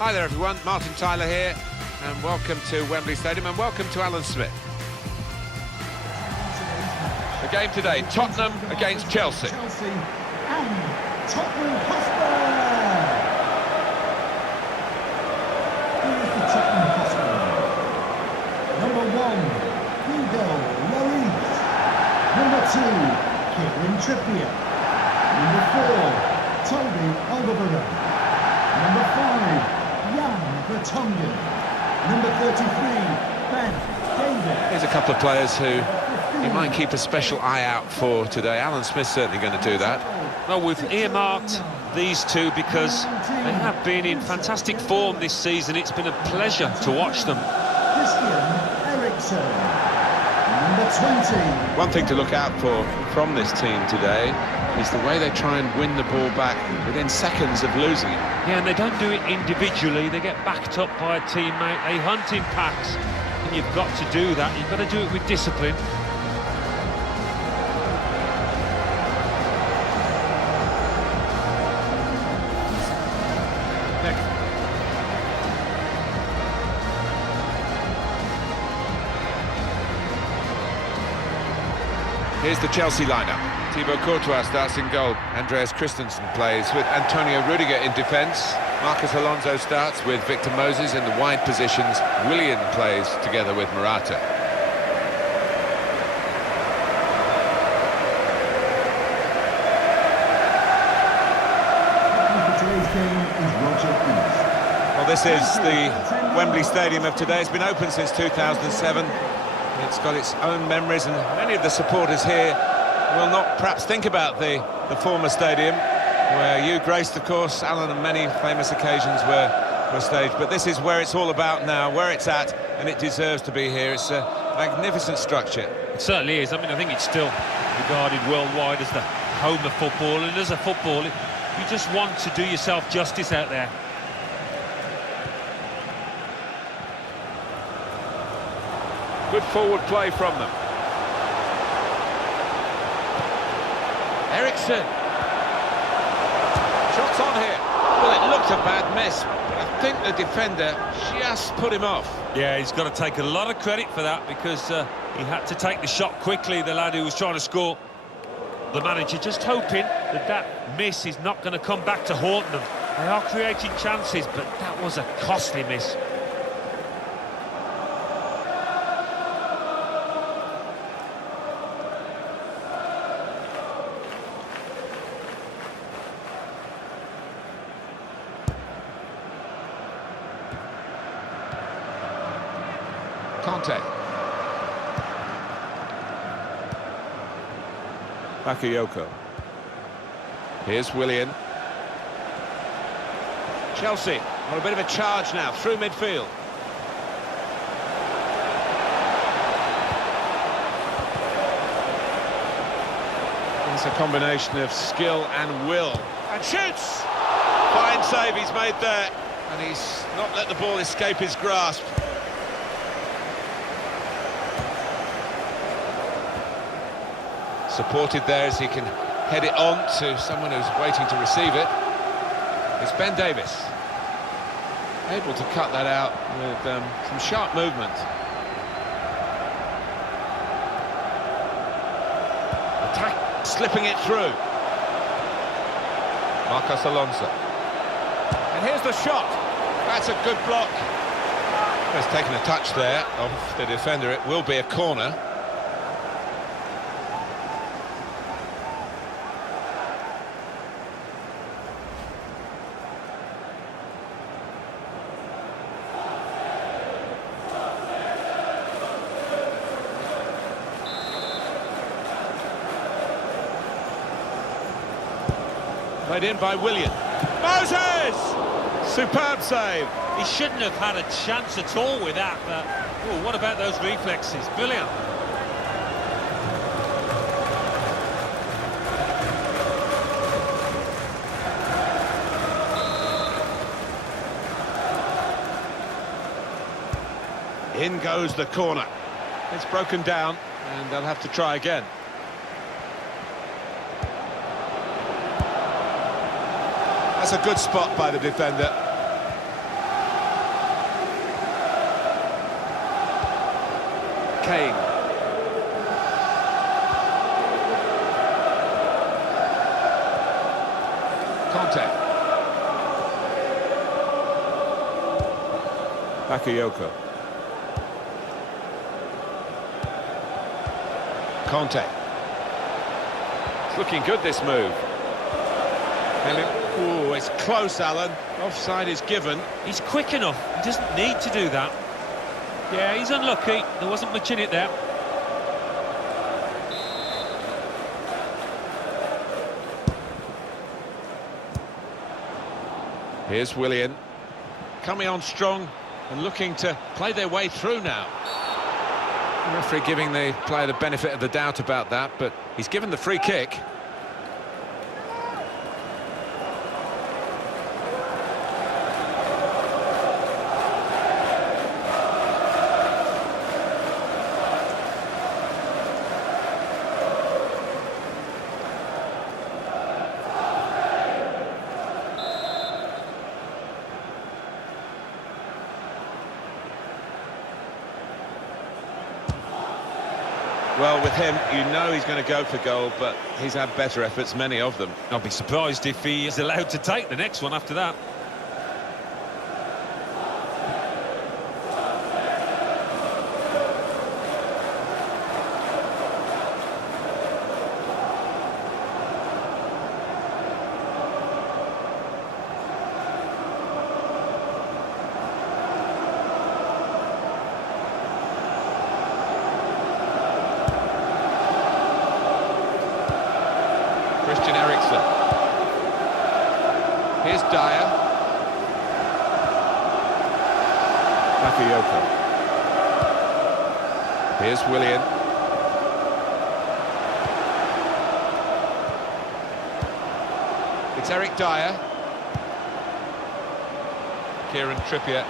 Hi there everyone, Martin Tyler here, and welcome to Wembley Stadium, and welcome to Alan Smith. The game today, Tottenham against Chelsea. Chelsea and Tottenham Hotspur. Here's the Tottenham Hotspur. Number 1, Hugo Lloris. Number 2, Kieran Trippier. Number 4, Toby Alderweireld. Number 5, Jan Vertonghen. Number 33, Ben Davies. Here's a couple of players who you might keep a special eye out for today. Alan Smith's certainly going to do that. Well, we've earmarked these two because they have been in fantastic form this season. It's been a pleasure to watch them. Number 20. One thing to look out for from this team today is the way they try and win the ball back within seconds of losing it. Yeah, and they don't do it individually. They get backed up by a teammate. They hunt in packs, and you've got to do that. You've got to do it with discipline. Here's the Chelsea lineup. Thibaut Courtois starts in goal. Andreas Christensen plays with Antonio Rudiger in defence. Marcos Alonso starts with Victor Moses in the wide positions. Willian plays together with Morata. Well, this is the Wembley Stadium of today. It's been open since 2007. It's got its own memories, and many of the supporters here will not perhaps think about the former stadium where you graced, of course, Alan, and many famous occasions were staged. But this is where it's all about now, where it's at, and it deserves to be here. It's a magnificent structure. It certainly is. I mean, I think it's still regarded worldwide as the home of football, and as a footballer, you just want to do yourself justice out there. Good forward play from them. Eriksen. Shots on here. Well, it looked a bad miss, but I think the defender just put him off. Yeah, he's got to take a lot of credit for that, because he had to take the shot quickly, the lad who was trying to score. The manager just hoping that that miss is not going to come back to haunt them. They are creating chances, but that was a costly miss. Conte. Bakayoko. Here's Willian. Chelsea on a bit of a charge now through midfield. It's a combination of skill and will. And shoots! Fine save he's made there. And he's not let the ball escape his grasp. Supported there as he can head it on to someone who's waiting to receive it. It's Ben Davies. Able to cut that out with some sharp movement. Attack, slipping it through. Marcos Alonso. And here's the shot. That's a good block. He's taken a touch there of the defender. It will be a corner. Played in by Willian. Moses! Superb save. He shouldn't have had a chance at all with that, but oh, what about those reflexes? Brilliant. In goes the corner. It's broken down, and they'll have to try again. That's a good spot by the defender. Kane. Conte. Bakayoko. Conte. It's looking good, this move. Ooh, it's close, Alan. Offside is given. He's quick enough. He doesn't need to do that. Yeah, he's unlucky. There wasn't much in it there. Here's Willian. Coming on strong and looking to play their way through now. The referee giving the player the benefit of the doubt about that, but he's given the free kick. Well, with him, you know he's going to go for goal, but he's had better efforts, many of them. I'll be surprised if he is allowed to take the next one after that. Christian Eriksen. Here's Dyer. Bakayoko. Here's Willian. It's Eric Dyer. Kieran Trippier.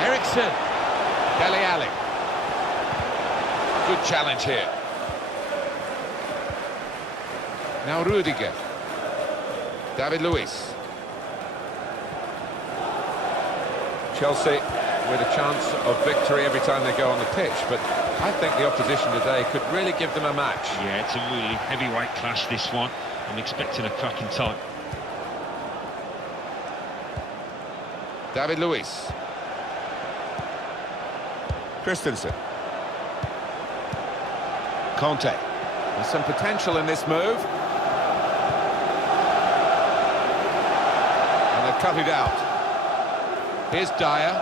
Eriksen. Dele Alli. Good challenge here. Now Rudiger. David Luiz. Chelsea with a chance of victory every time they go on the pitch, but I think the opposition today could really give them a match. Yeah, it's a really heavyweight clash, this one. I'm expecting a cracking time. David Luiz. Christensen. Conte. There's some potential in this move. Cut it out. Here's Dyer.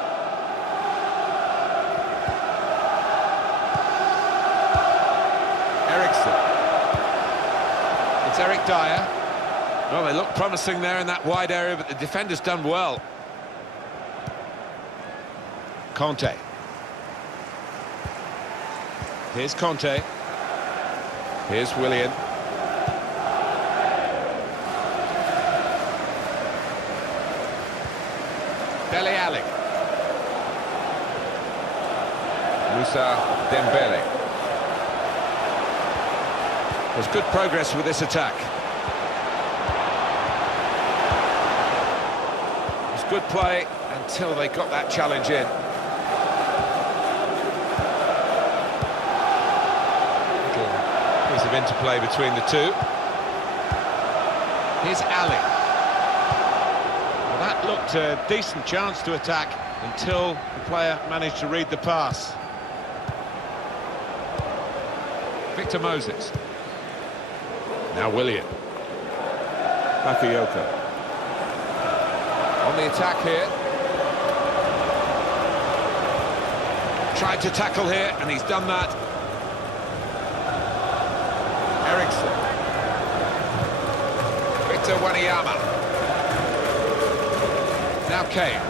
Eriksen. It's Eric Dyer. Well, they look promising there in that wide area, but the defender's done well. Conte. Here's Conte. Here's Willian. Dele Alli. Moussa Dembele. There's good progress with this attack. It's good play until they got that challenge in. Little piece of interplay between the two. Here's Ali. That looked a decent chance to attack until the player managed to read the pass. Victor Moses. Now Willian. Bakayoko. On the attack here. Tried to tackle here, and he's done that. Eriksen. Victor Wanyama. Now Kane.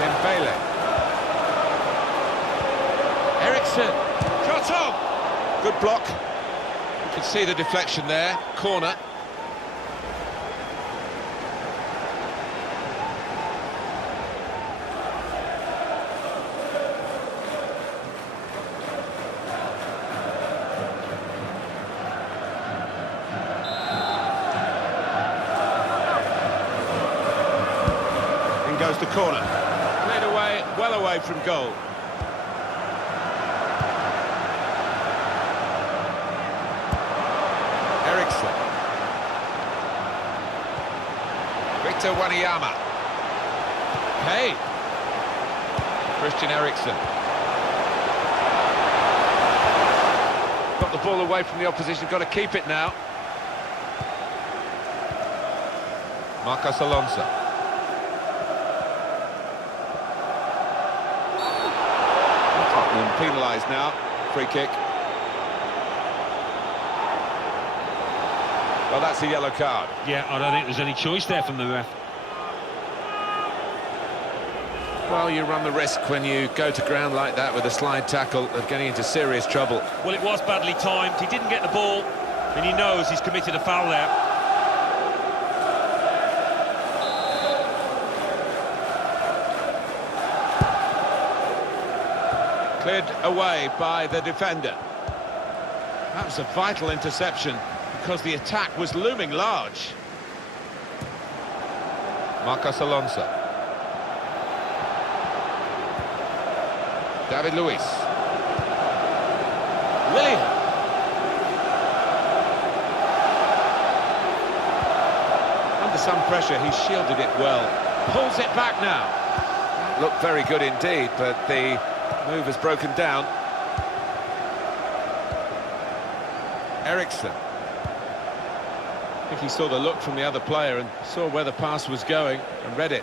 Dembele. Eriksen. Shot on! Good block. You can see the deflection there. Corner. Goes the corner. Played away well away from goal. Eriksson. Victor Wanyama. Hey. Christian Eriksen. Got the ball away from the opposition, got to keep it now. Marcos Alonso. Tottenham penalised now. Free kick. Well, that's a yellow card. Yeah, I don't think there's any choice there from the ref. Well, you run the risk when you go to ground like that with a slide tackle of getting into serious trouble. Well, it was badly timed. He didn't get the ball, and he knows he's committed a foul there. Cleared away by the defender. That was a vital interception because the attack was looming large. Marcos Alonso. David Luiz. Willian. Under some pressure, he shielded it well. Pulls it back now. Looked very good indeed, but the move has broken down. Eriksson. I think he saw the look from the other player and saw where the pass was going and read it.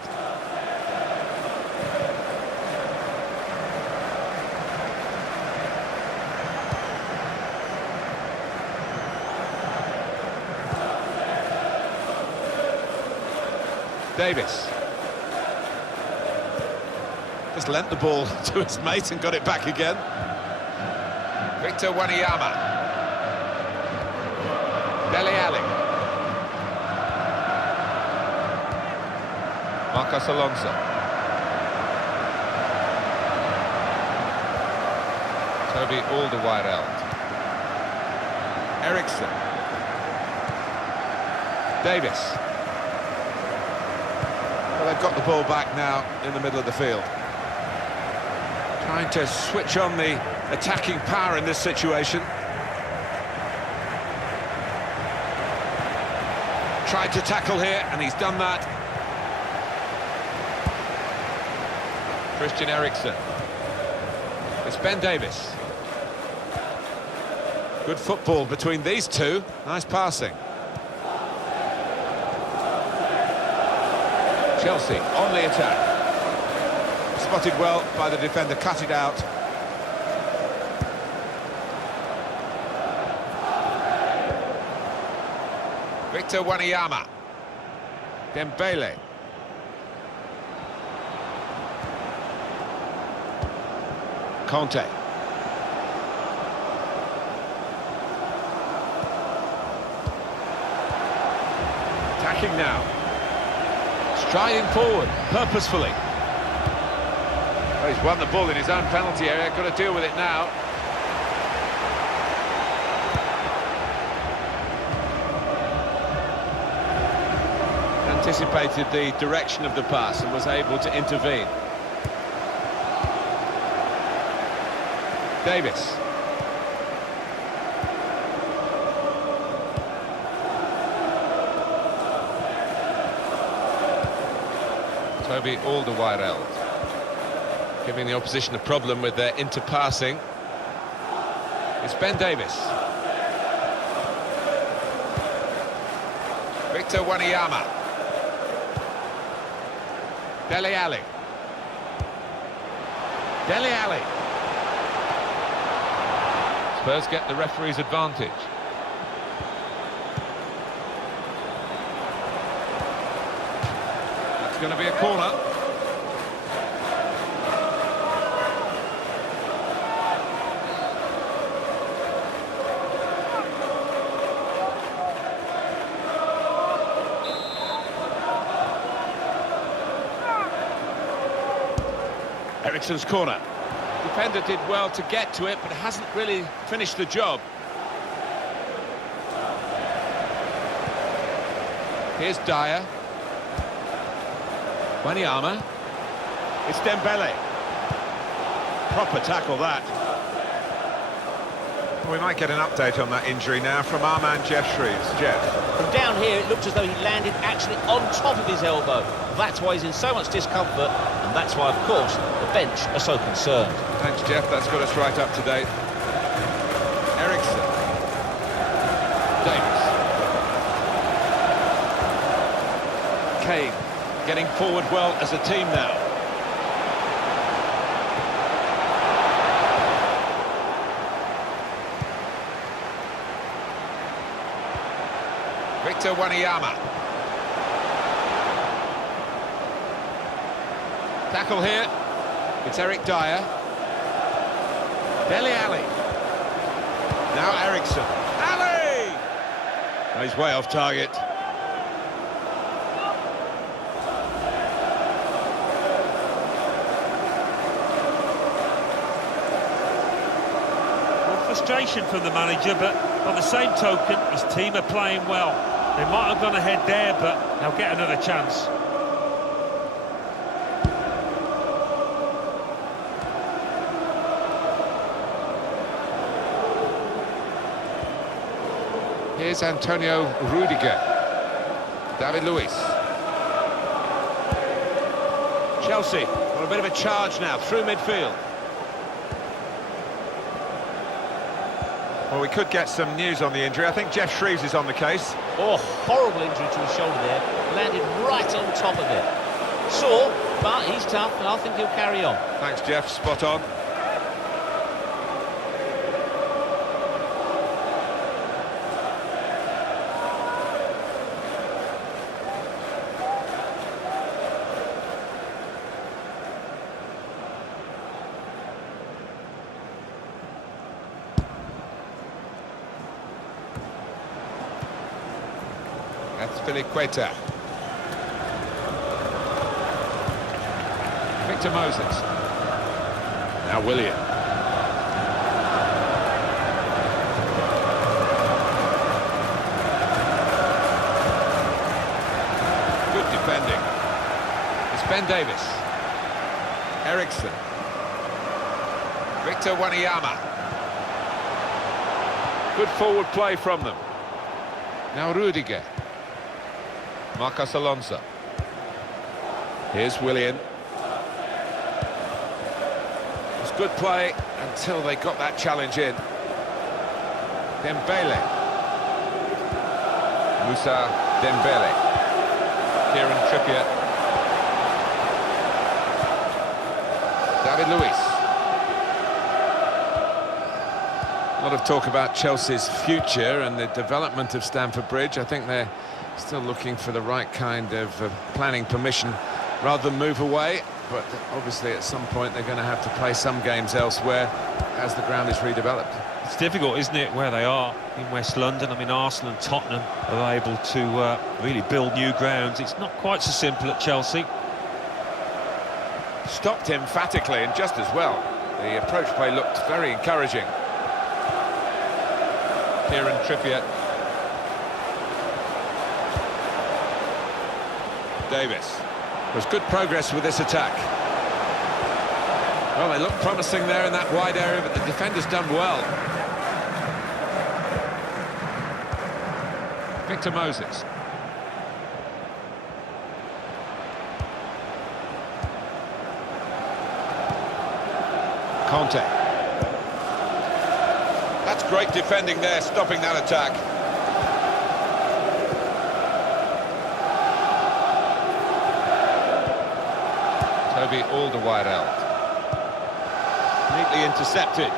Davis. Just lent the ball to his mate and got it back again. Victor Wanyama. Dele Alli. Marcos Alonso. Toby Alderweireld. Eriksson. Davis. Well, they've got the ball back now in the middle of the field. Trying to switch on the attacking power in this situation. Tried to tackle here, and he's done that. Christian Eriksen. It's Ben Davis. Good football between these two. Nice passing. Chelsea on the attack. Spotted well by the defender, cut it out. Victor Wanyama. Dembele. Conte. Attacking now. Striding forward, purposefully. Well, he's won the ball in his own penalty area, got to deal with it now. Anticipated the direction of the pass and was able to intervene. Davis. Toby Alderweireld. Giving the opposition a problem with their interpassing. It's Ben Davis. Victor Wanyama. Dele Alli. Dele Alli. Spurs get the referee's advantage. That's going to be a corner. Eriksen's corner. Defender did well to get to it, but hasn't really finished the job. Here's Dyer. Wanyama. It's Dembele. proper tackle, that. We might get an update on that injury now from our man Jeff Shreves. Jeff. From down here, it looked as though he landed actually on top of his elbow. That's why he's in so much discomfort, and that's why, of course, the bench are so concerned. Thanks, Jeff. That's got us right up to date. Ericsson. Davis. Kane getting forward well as a team now. Victor Wanyama. Tackle here. It's Eric Dyer. Dele Alli. Now Ericsson. Alli! Oh, he's way off target. Well, frustration from the manager, but on the same token, his team are playing well. They might have gone ahead there, but they'll get another chance. Here's Antonio Rudiger. David Luiz. Chelsea on a bit of a charge now through midfield. Well, we could get some news on the injury. I think Jeff Shreves is on the case. Oh, horrible injury to his shoulder there. Landed right on top of it. Sore, but he's tough, and I think he'll carry on. Thanks, Jeff. Spot on. That's Filiqueta. Victor Moses. Now Willian. Good defending. It's Ben Davis. Ericsson. Victor Wanyama. Good forward play from them. Now Rudiger. Marcos Alonso. Here's Willian. It was good play until they got that challenge in. Dembele. Moussa Dembele. Kieran Trippier. David Luiz. A lot of talk about Chelsea's future and the development of Stamford Bridge. I think they're still looking for the right kind of planning permission rather than move away, but obviously at some point they're going to have to play some games elsewhere as the ground is redeveloped. It's difficult, isn't it, where they are in West London? I mean, Arsenal and Tottenham are able to really build new grounds. It's not quite so simple at Chelsea. Stopped emphatically and just as well. The approach play looked very encouraging. Kieran Trippier. Davis. There's good progress with this attack. Well, they look promising there in that wide area, but the defender's done well. Victor Moses. Conte. That's great defending there, stopping that attack. Toby Alderweireld. Neatly intercepted.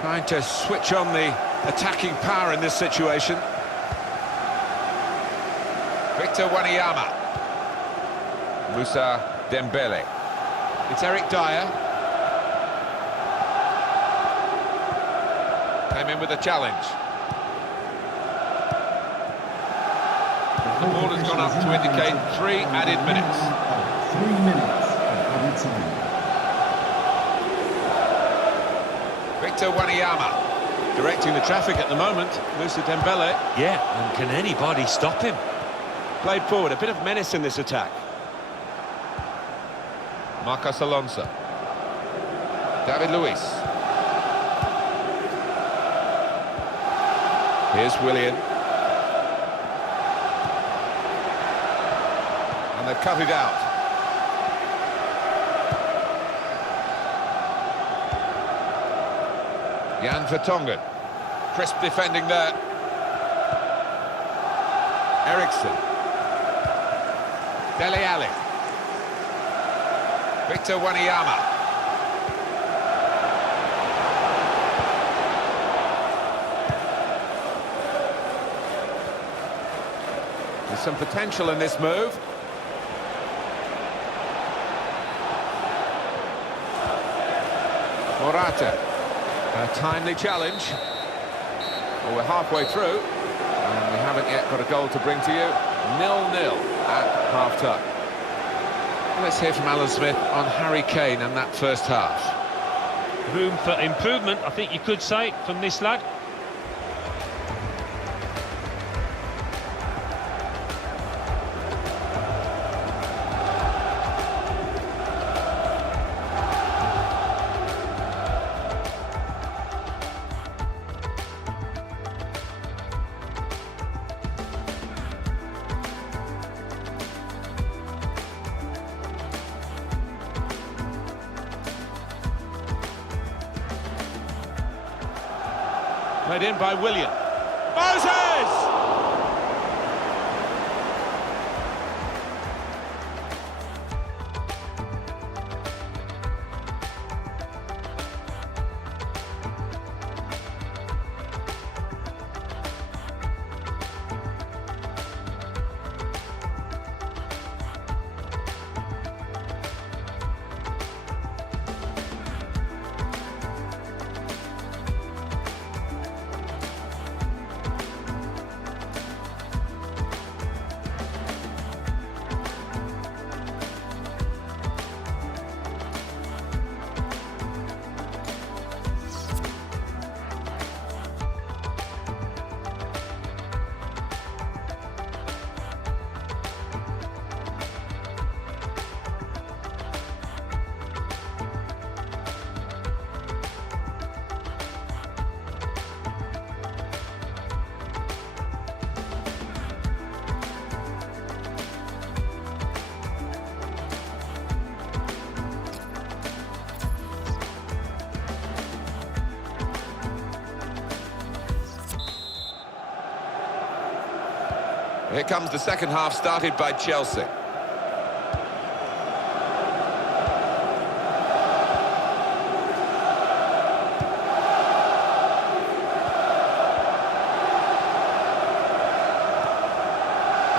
Trying to switch on the attacking power in this situation. Victor Wanyama. Moussa Dembele. It's Eric Dyer. Came in with a challenge. The ball has gone up to indicate 3 added minutes. 3 minutes of added time. Victor Wanyama. Directing the traffic at the moment, Moussa Dembele. Yeah, and can anybody stop him? Played forward, a bit of menace in this attack. Marcos Alonso. David Luiz. Here's Willian. And they've cut it out. Jan Vertonghen. Crisp defending there. Eriksson. Dele Alli. Victor Wanyama. There's some potential in this move. Morata. A timely challenge. Well, we're halfway through, and we haven't yet got a goal to bring to you. 0-0 at half-time. Let's hear from Alan Smith on Harry Kane and that first half. Room for improvement, I think you could say, from this lad. Played in by Willian. Moses! Here comes the second half, started by Chelsea. They've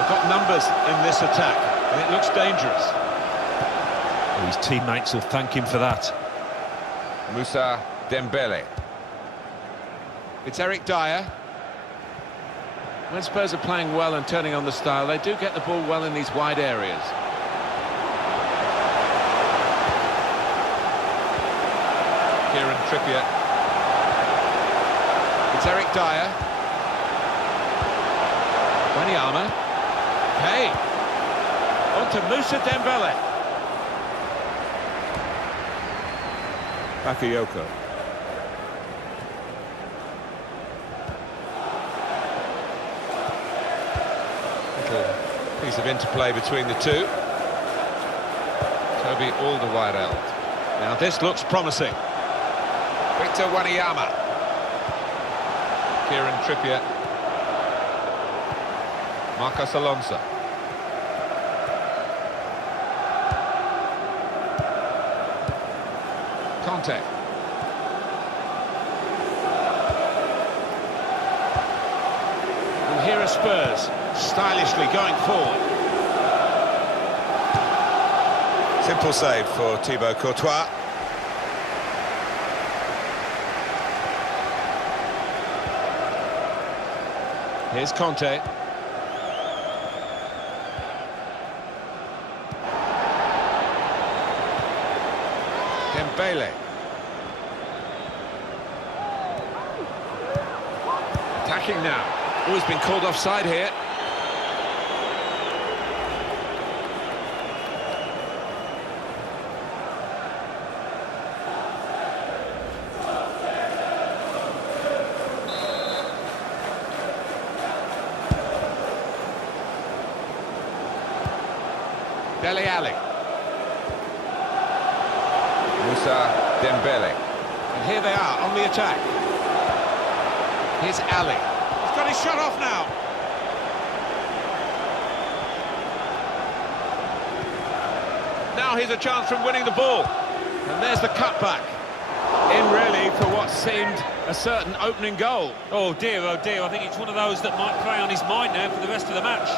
got numbers in this attack, and it looks dangerous. His teammates will thank him for that. Moussa Dembele. It's Eric Dyer. When Spurs are playing well and turning on the style, they do get the ball well in these wide areas. Kieran Trippier. It's Eric Dyer. Wanyama. Hey! On to Moussa Dembele. Bakayoko. Piece of interplay between the two. Toby Alderweireld. Now this looks promising. Victor Wanyama. Kieran Trippier. Marcos Alonso. Conte. And here are Spurs, stylishly going forward. Simple save for Thibaut Courtois. Here's Conte. Dembele. attacking now. Oh, he's been called offside here. Dele Alli. Moussa Dembele. And here they are on the attack. Here's Ali. He's got his shot off now. Now here's a chance from winning the ball. And there's the cutback. In really for what seemed a certain opening goal. Oh dear, I think it's one of those that might play on his mind now for the rest of the match.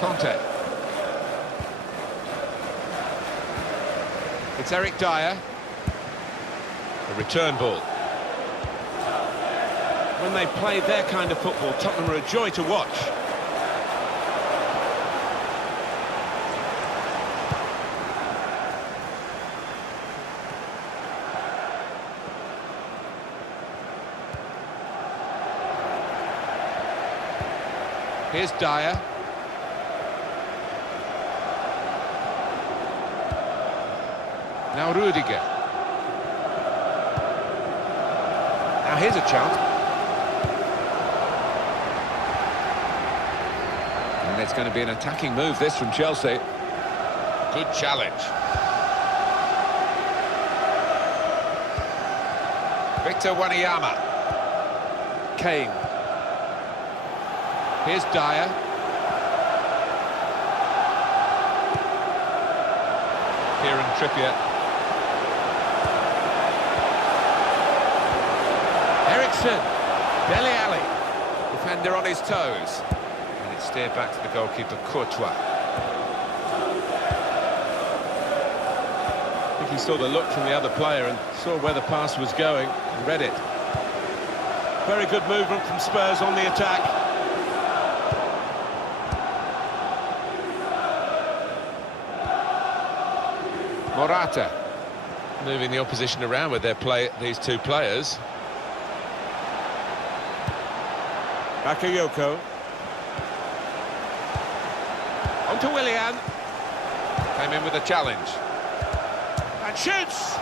Conte. It's Eric Dyer. A return ball. When they play their kind of football, Tottenham are a joy to watch. Here's Dyer. Now Rudiger. Now here's a chance. And it's going to be an attacking move, this, from Chelsea. Good challenge. Victor Wanyama. Kane. Here's Dyer. Kieran Trippier. Ericsson, Dele Alli, defender on his toes, and it's steered back to the goalkeeper, Courtois. I think he saw the look from the other player and saw where the pass was going and read it. Very good movement from Spurs on the attack. Morata, moving the opposition around with these two players. Bakayoko. On to Willian. Came in with a challenge. And shoots!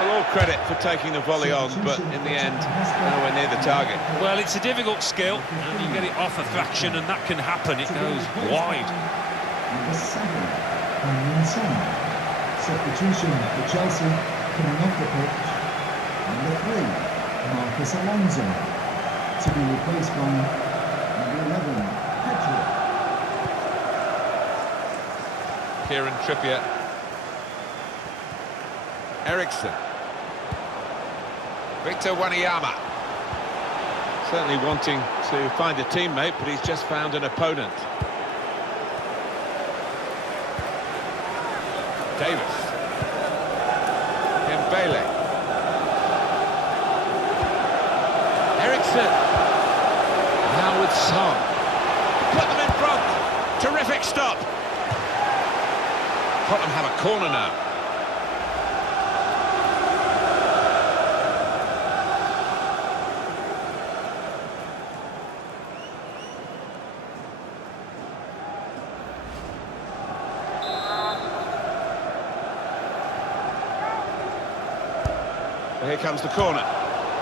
Well, all credit for taking the volley on, but in the end, nowhere near the target. Well, it's a difficult skill, and you get it off a fraction, and that can happen. It goes wide. Number 7, Heung-min Son. Substitution for Chelsea coming off the pitch. Number 3, Marcus Alonso. To be replaced by number 11, Pedro. Kieran Trippier. Ericsson. Victor Wanyama. Certainly wanting to find a teammate, but he's just found an opponent. Davis. Dembele. Ericsson. Now with Son. Put them in front. Terrific stop. Tottenham have a corner now. Here comes the corner.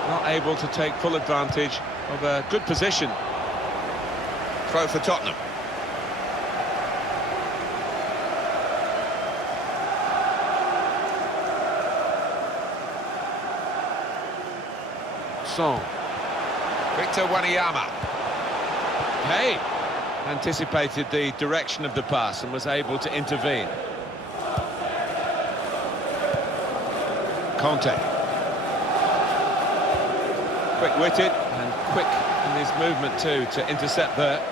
Not able to take full advantage of a good position. Throw for Tottenham. Son. Victor Wanyama. Hey! Anticipated the direction of the pass and was able to intervene. Conte. Quick-witted and quick in his movement too to intercept there.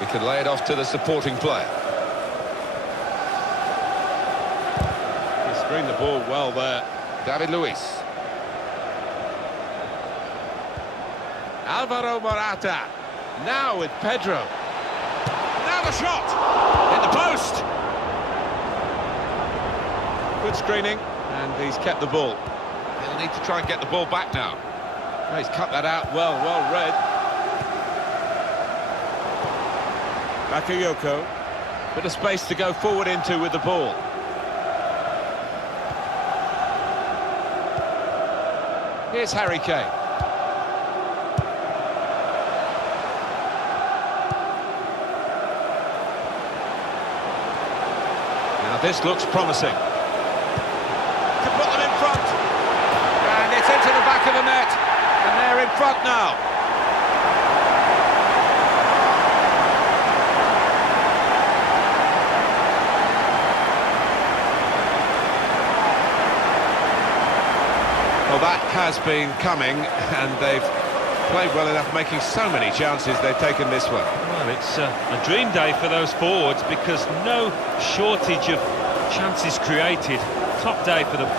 He could lay it off to the supporting player. He screened the ball well there. David Luiz. Alvaro Morata. Now with Pedro. Now the shot! Hit the post! Good screening, and he's kept the ball. He'll need to try and get the ball back now. Oh, he's cut that out well read. Bakayoko. Bit of space to go forward into with the ball. Here's Harry Kane. Now this looks promising. To put them in front. And it's into the back of the net. And they're in front now. Well, that has been coming, and they've played well enough, making so many chances. They've taken this one. Well, it's a dream day for those forwards because no shortage of chances created. Top day for them.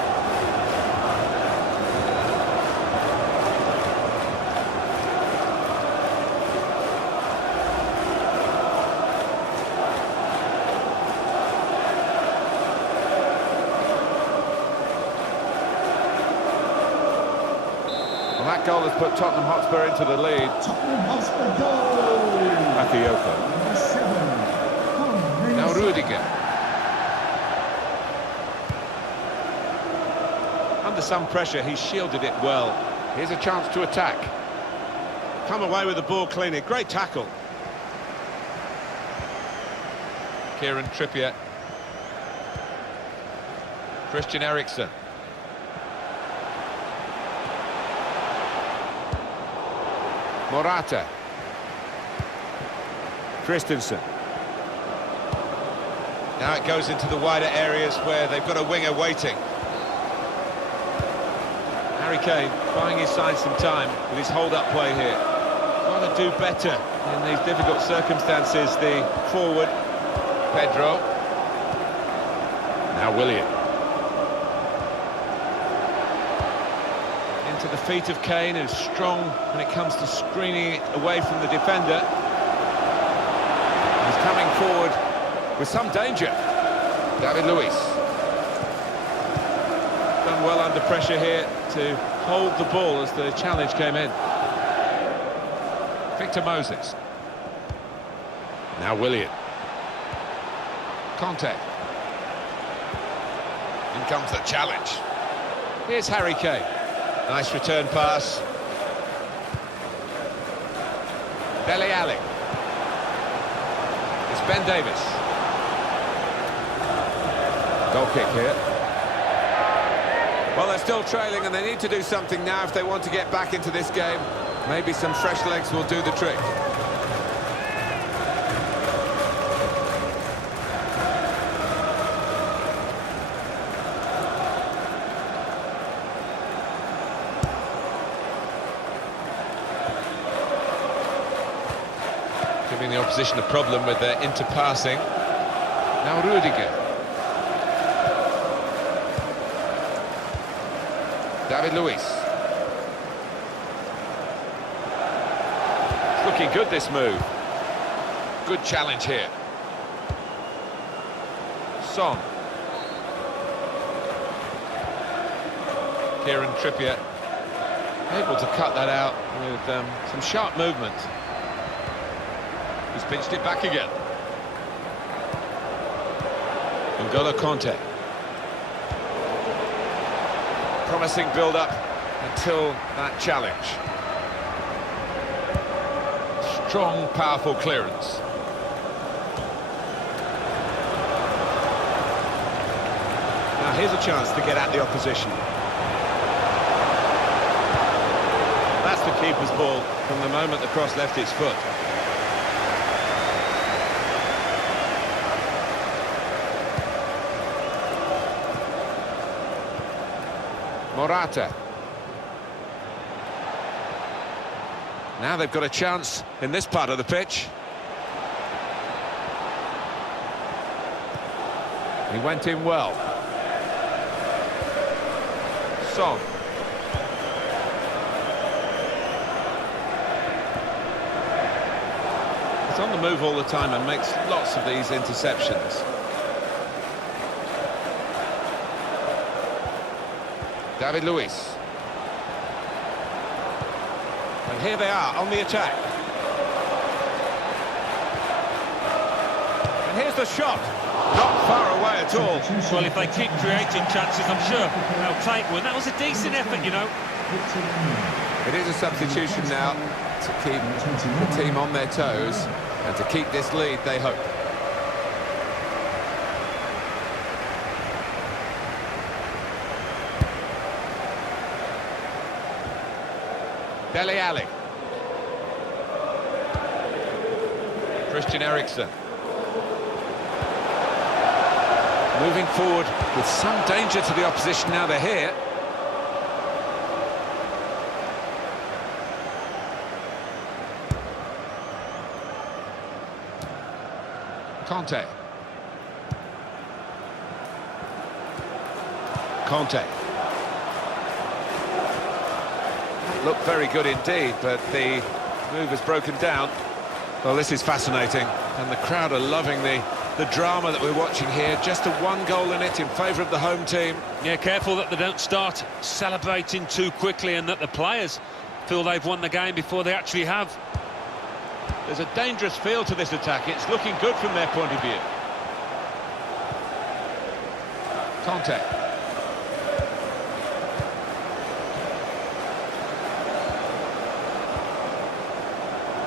That goal has put Tottenham Hotspur into the lead. Tottenham Hotspur goal! Bakayoko. Number 7. Now Rudiger. Under some pressure, he shielded it well. Here's a chance to attack. Come away with the ball cleanly. Great tackle. Kieran Trippier. Christian Eriksen. Morata. Christensen. Now it goes into the wider areas where they've got a winger waiting. Harry Kane buying his side some time with his hold-up play here. Got to do better in these difficult circumstances. The forward, Pedro. Now Willian. To the feet of Kane, who's strong when it comes to screening it away from the defender. He's coming forward with some danger. David Luiz. Done well under pressure here to hold the ball as the challenge came in. Victor Moses. Now Willian. Conte. In comes the challenge. Here's Harry Kane. Nice return pass. Dele Alli. It's Ben Davis. Goal kick here. Well, they're still trailing and they need to do something now if they want to get back into this game. Maybe some fresh legs will do the trick. Giving the opposition a problem with their interpassing. Now Rudiger. David Luiz. It's looking good, this move. Good challenge here. Son. Kieran Trippier. Able to cut that out with some sharp movement. He's pinched it back again. N'Golo Conte. Promising build-up until that challenge. Strong, powerful clearance. Now here's a chance to get at the opposition. That's the keeper's ball from the moment the cross left its foot. Morata. Now they've got a chance in this part of the pitch. He went in well. Son. He's on the move all the time and makes lots of these interceptions. David Luiz. And here they are on the attack. And here's the shot. Not far away at all. Well, if they keep creating chances, I'm sure they'll take one. That was a decent effort, you know. It is a substitution now to keep the team on their toes and to keep this lead, they hope. Dele Alli. Christian Eriksen. Moving forward with some danger to the opposition now they're here. Conte. Looked very good indeed, but the move has broken down. Well, this is fascinating, and the crowd are loving the drama that we're watching here. Just a one goal in it in favour of the home team. Yeah, careful that they don't start celebrating too quickly and that the players feel they've won the game before they actually have. There's a dangerous feel to this attack. It's looking good from their point of view. Conte.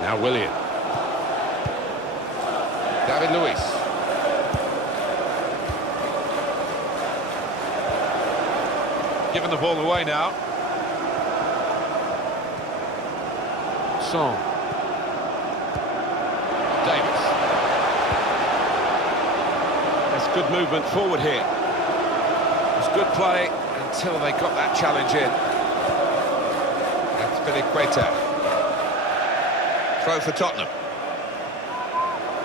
Now Willian. David Luiz. Giving the ball away now. Song. Davis. There's good movement forward here. It's good play until they got that challenge in. That's Filiqueta. Throw for Tottenham.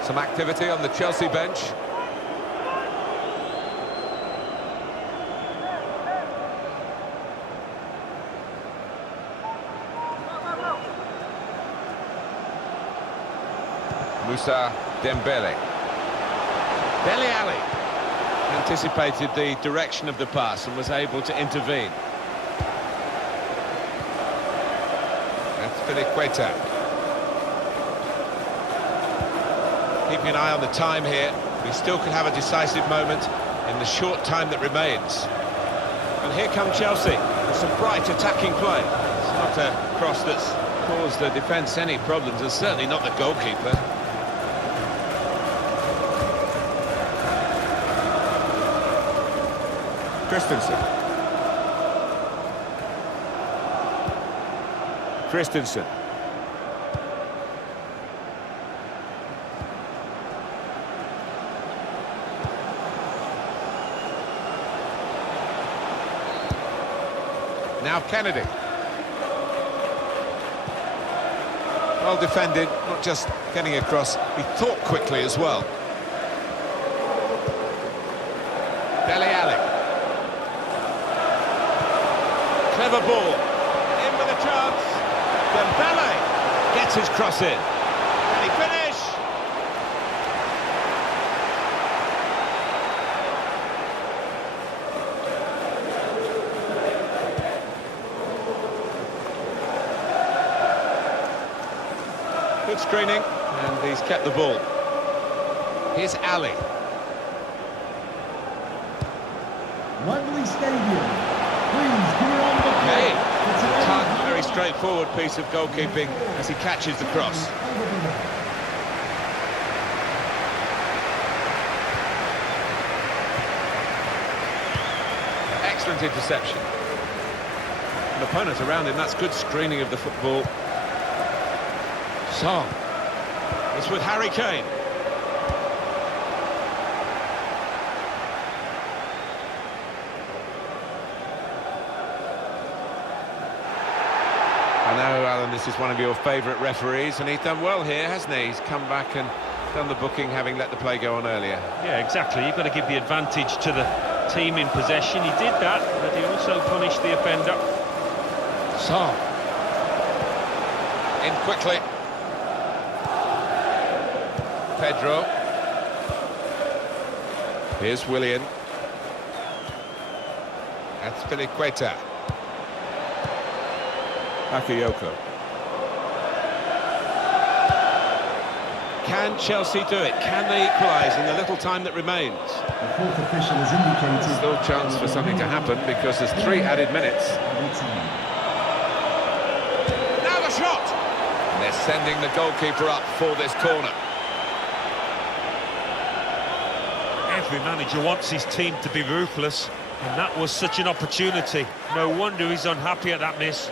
Some activity on the Chelsea bench. Moussa Dembele. Dele Alli anticipated the direction of the pass and was able to intervene. That's Filiqueta. Keeping an eye on the time here. We still could have a decisive moment in the short time that remains. And here come Chelsea with some bright attacking play. It's not a cross that's caused the defence any problems, and certainly not the goalkeeper. Christensen. Now Kennedy. Well defended, not just getting across, he thought quickly as well. Dele Alli. Clever ball, in with a chance. Dembele gets his cross in. Can he finish? Good screening, and he's kept the ball. Here's Ali. Wembley Stadium. Please give it on the Okay, It's a tough, very straightforward piece of goalkeeping as he catches the cross. Excellent interception. An opponent around him, that's good screening of the football. Song. It's with Harry Kane. I know, Alan, this is one of your favourite referees, and he's done well here, hasn't he? He's come back and done the booking, having let the play go on earlier. Yeah, exactly. You've got to give the advantage to the team in possession. He did that, but he also punished the offender. Song. In quickly. Pedro. Here's Willian. That's Filiqueta. Bakayoko. Can Chelsea do it? Can they equalise in the little time that remains? The fourth official has indicated... Still chance for something to happen because there's 3 added minutes. Now the shot! And they're sending the goalkeeper up for this corner. Every manager wants his team to be ruthless, and that was such an opportunity. No wonder he's unhappy at that miss.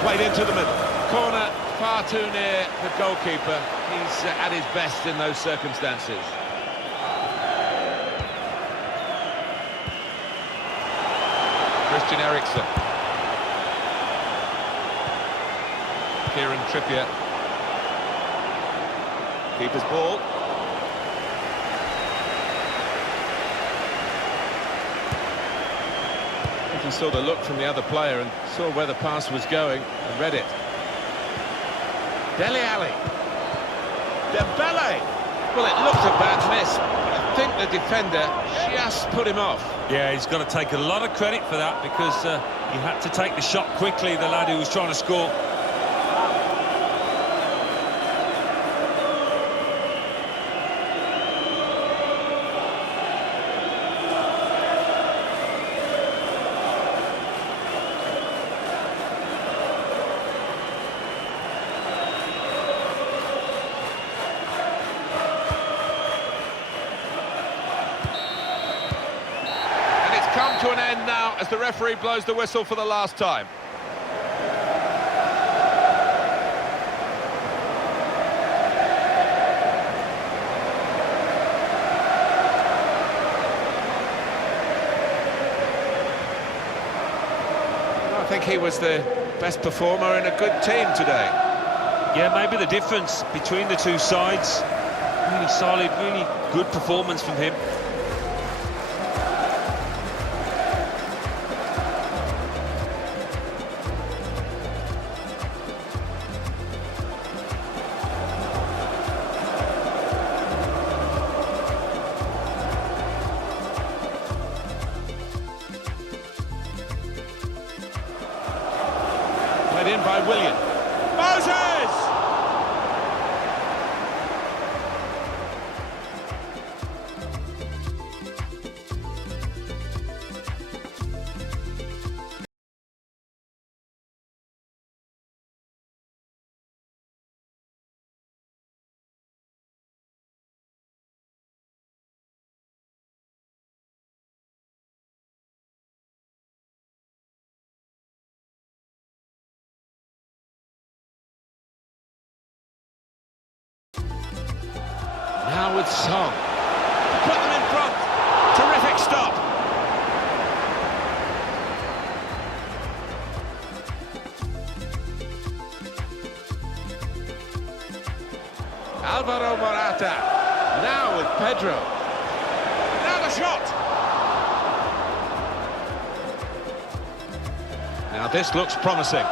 Played into the middle. Corner far too near the goalkeeper. He's at his best in those circumstances. Christian Eriksen. Kieran Trippier. Keeper's ball. He saw the look from the other player and saw where the pass was going and read it. Dele Alli. Dembele. Well, it looked a bad miss, but I think the defender just put him off. Yeah, he's got to take a lot of credit for that because he had to take the shot quickly, the lad who was trying to score. Come to an end now as the referee blows the whistle for the last time. I think he was the best performer in a good team today. Yeah, maybe the difference between the two sides. Really solid, really good performance from him. Led in by Willian. Moses! Now with Song. Put them in front. Terrific stop. Alvaro Morata. Now with Pedro. Now the shot. Now this looks promising.